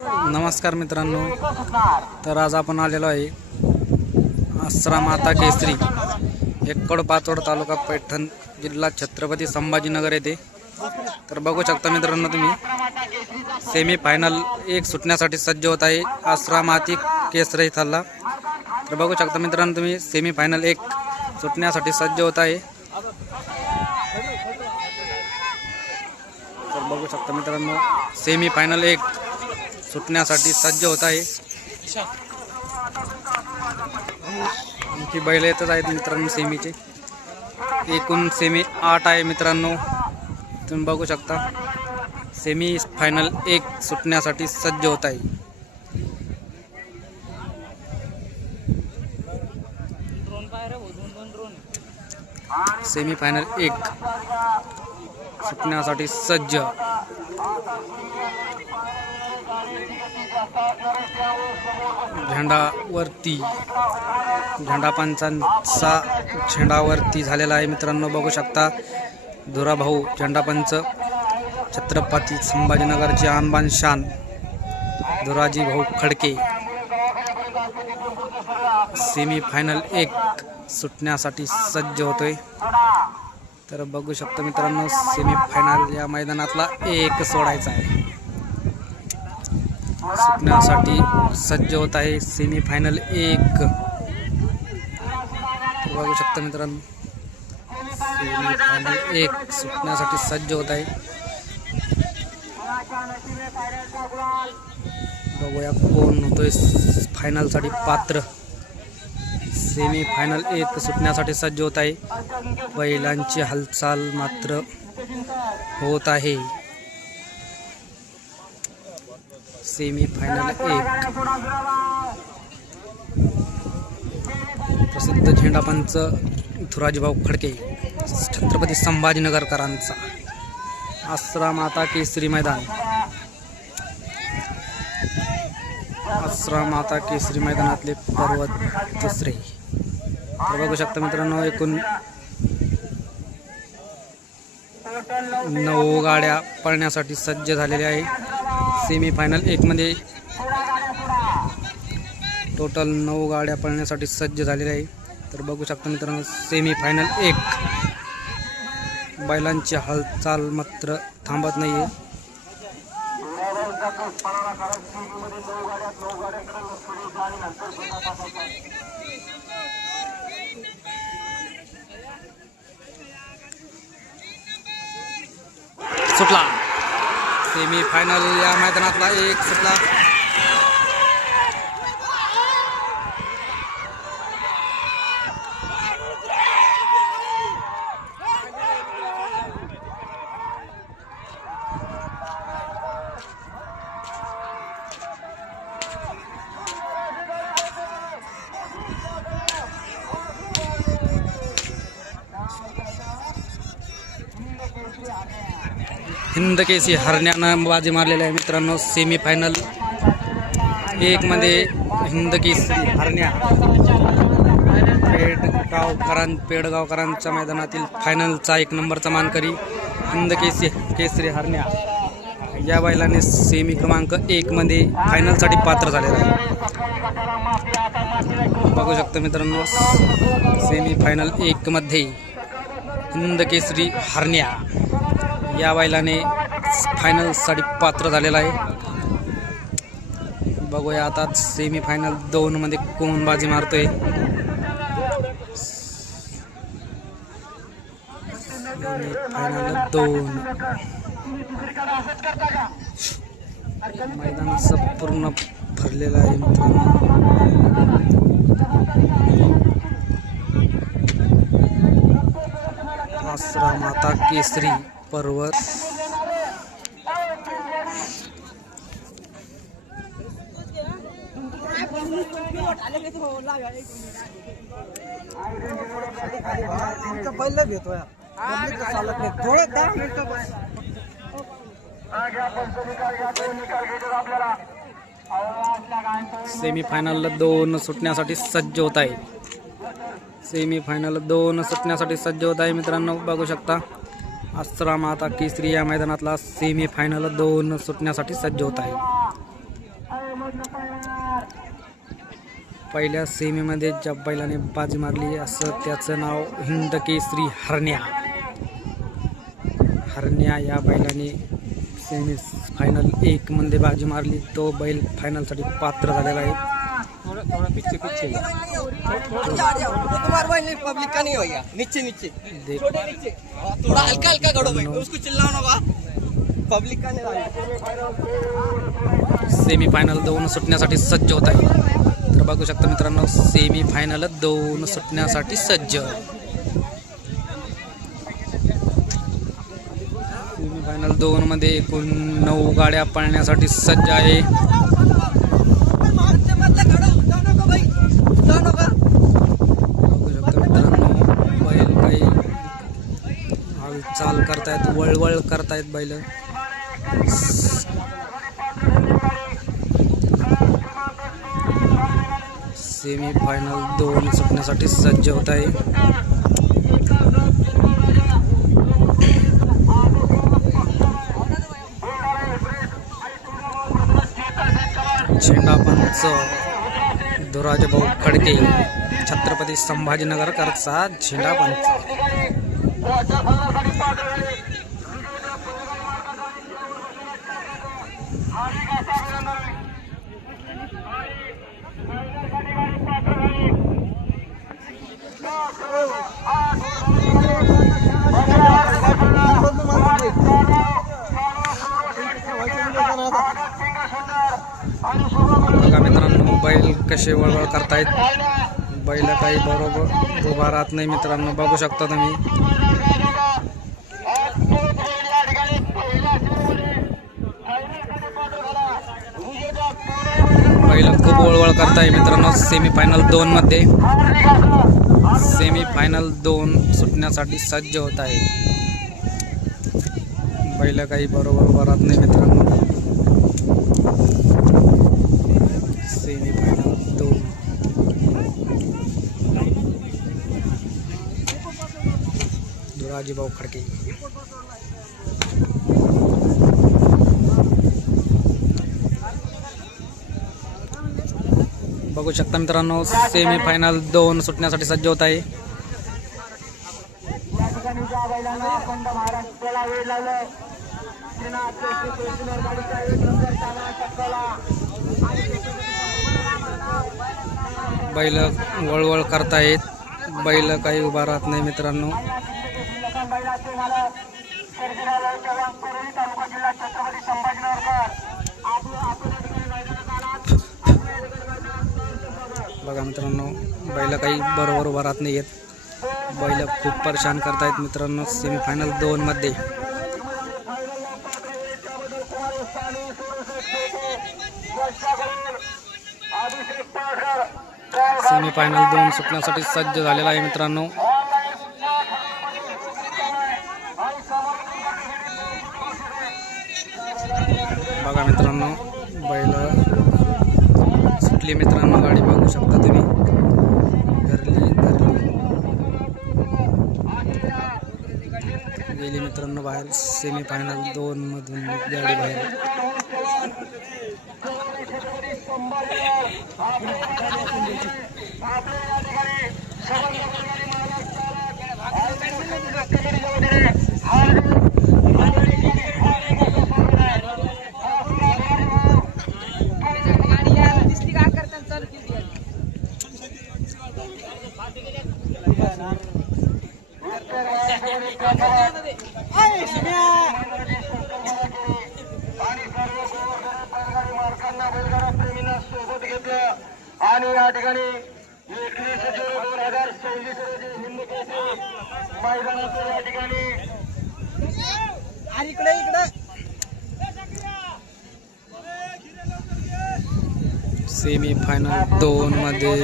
नमस्कार मित्रांनो, तर आज आपण आलेलो आहे आश्रम माता केसरी एकड पाचोड तालुका पैठण जिल्हा छत्रपती संभाजीनगर येथे। तर बघू शकता मित्रांनो, तुम्ही सेमी फायनल एक सुटण्यासाठी सज्ज होत आहे आश्रम माता केसरी थाला। तर बघू शकता मित्रांनो, तुम्ही सेमी फायनल एक सुटण्यासाठी सज्ज होत आहे। तर बघू शकता मित्रांनो, सेमी फायनल एक सुटण्यासाठी सज्ज होत आहे। आणखी बैल येतच आहेत मित्रांनो सेमीचे। एकूण सेमी 8 आहे मित्रांनो, तुम्ही बघू शकता सेमी फायनल एक सुटण्यासाठी सज्ज होत आहे। सेमी फायनल एक सुटण्यासाठी सज्ज। झेंडावरती झेंडापंचांचा झेंडावरती झालेला आहे मित्रांनो, बघू शकता धुराभाऊ झेंडापंच छत्रपती संभाजीनगरचे आणबान शान धुराजी भाऊ खडके सेमी फायनल एक सुटण्यासाठी सज्ज होतोय। तर बघू शकता मित्रांनो, सेमी फायनल या मैदानातला एक सोडायचा आहे, सुटण्यासाठी सज्ज होत आहे सेमी फायनल एक। बघू शकता मित्रांनो, सेमी फायनल एक सुटण्यासाठी सज्ज होत आहे। बघूया कोण होतोय फायनल साठी पात्र। सेमी फायनल एक सुटण्यासाठी सज्ज होत आहे। बैलांची हालचाल मात्र होत आहे। सेमी फायनल एक प्रसिद्ध झेंडापंच धुराजीभाऊ खडके छत्रपती संभाजीनगरकरांचा आश्रम माता केसरी मैदान। आश्रम माता केसरी मैदानातले पर्वत दुसरे। बघू शकता मित्रांनो, एकूण 9 गाड्या पळण्यासाठी सज्ज झालेल्या आहे। सेमी फायनल एक मध्ये टोटल 9 गाड्या पळण्यासाठी सज्ज झालेल्या आहे। तर बघू शकता मित्रांनो, सेमी फायनल एक बैलांची हालचाल मात्र थांबत नाहीये। सुटला सेमी फायनल या मैदानातला एक सुटला। हिंद केसरी हरण्यानं बाजी मारलेला आहे मित्रांनो। सेमी फायनल एक मध्ये हिंद केसरी हरण्या पेडगावकरांच्या मैदानातील फायनलचा 1 नंबरचा मानकरी हिंद केसरी हरण्या या बैलाने सेमी क्रमांक 1 मध्ये फायनलसाठी पात्र झालेला आहे। बघू शकता मित्रांनो, सेमी फायनल 1 मध्ये हिंद केसरी हरण्या या बैलाने फायनल साठी पात्र झालेला आहे। बघूया आता सेमी फायनल 2 मध्ये कोण बाजी मारतोय। फायनल 2 मैदान संपूर्ण भरलेलं आहे मित्रांनो। आश्रम माता केसरी पर्वत सेमी फायनल 2 सुटण्यासाठी सज्ज होत आहे। सेमी फायनल 2 सुटण्यासाठी सज्ज होत आहे मित्रांनो। बघू शकता आश्रम माता केसरी या मैदानातला सेमी फायनल 2 सुटण्यासाठी सज्ज होत आहे। पहिल्या सेमीमध्ये ज्या बैलाने बाजी मारली असं त्याचं नाव हिंद केसरी हरण्या. हरण्या या बैलाने सेमी फायनल 1 मध्ये बाजी मारली. तो बैल फायनलसाठी पात्र झालेला आहे. थोड़ा पीछे पब्लिक का नहीं होगा, नीचे छोटे नीचे थोड़ा हल्का हल्का करो भाई, उसको चिल्लाओ ना पब्लिक का नहीं. सेमी फायनल 2 सुटण्यासाठी सज्ज होत आहे. तर बघू शकता मित्रांनो, सेमी फायनल 2 सुटण्यासाठी सज्ज. सेमी फायनल 2 मध्ये एकूण 9 गाड्या पळण्यासाठी सज्ज आहे. चाल करतायत, वळवळ करतायत बैल. सेमी फायनल 2 सुटण्यासाठी सज्ज होत आहे. झेंडा पंच धुराजभाऊ खडके, छत्रपती संभाजीनगरकरचा झेंडा पंच. बघा मित्रांनो, बैल कसे वळवळ करतायत. बैल काही बरोबर उभा राहत नाही मित्रांनो, बघू शकता तुम्ही. बैल खूप वळवळ करताय मित्रांनो. सेमी फायनल 2 मध्ये सेमी फायनल 2 सुटण्यासाठी सज्ज होत आहे. बैल काही बरोबर उभा राहत नाही मित्रांनो. Semi final 2 Dhurajibhau Khadke. बघू शकता मित्रांनो, सेमी फायनल 2 सुटण्यासाठी सज्ज होत आहे. बैल वळवळ करतायत. बैल काही उभा राहत नाही मित्रांनो. बघा मित्रांनो, बैल काही बरोबर उभा राहत नाही आहेत. बैल खूप परेशान करतायत मित्रांनो सेमी फायनल 2 मध्ये. सेमी फायनल 2 सुटण्यासाठी सज्ज झालेला आहे मित्रांनो. बघा मित्रांनो, बैल सुटली मित्रांनो. गाडी बघू शकता तुम्ही. गेली मित्रांनो बाहेर. सेमी फायनल 2 मधून गाडी बाहेर. आणि या ठिकाणी 21/02/2026 रोजी हिंद केसरी मैदानाच्या या ठिकाणी इकडे सेमी फायनल 2 मध्ये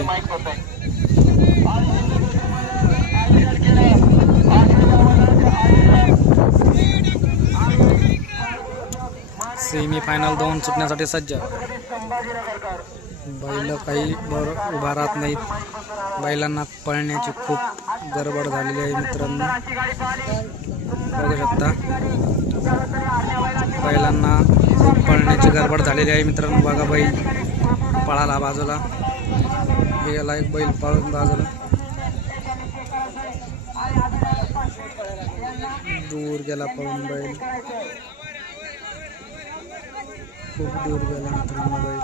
सेमी फायनल 2 सुटण्यासाठी सज्ज. बैल काही उभा राहत नाहीत. बैलांना पळण्याची खूप गडबड झालेली आहे मित्रांनो, बघू शकता. बैलांना खूप पळण्याची गडबड झालेली आहे मित्रांनो. बघा बैल पळाला बाजूला. गेला एक बैल पळून बाजूला. दूर गेला पळून बैल. खूप दूर गेला मित्रांनो बैल.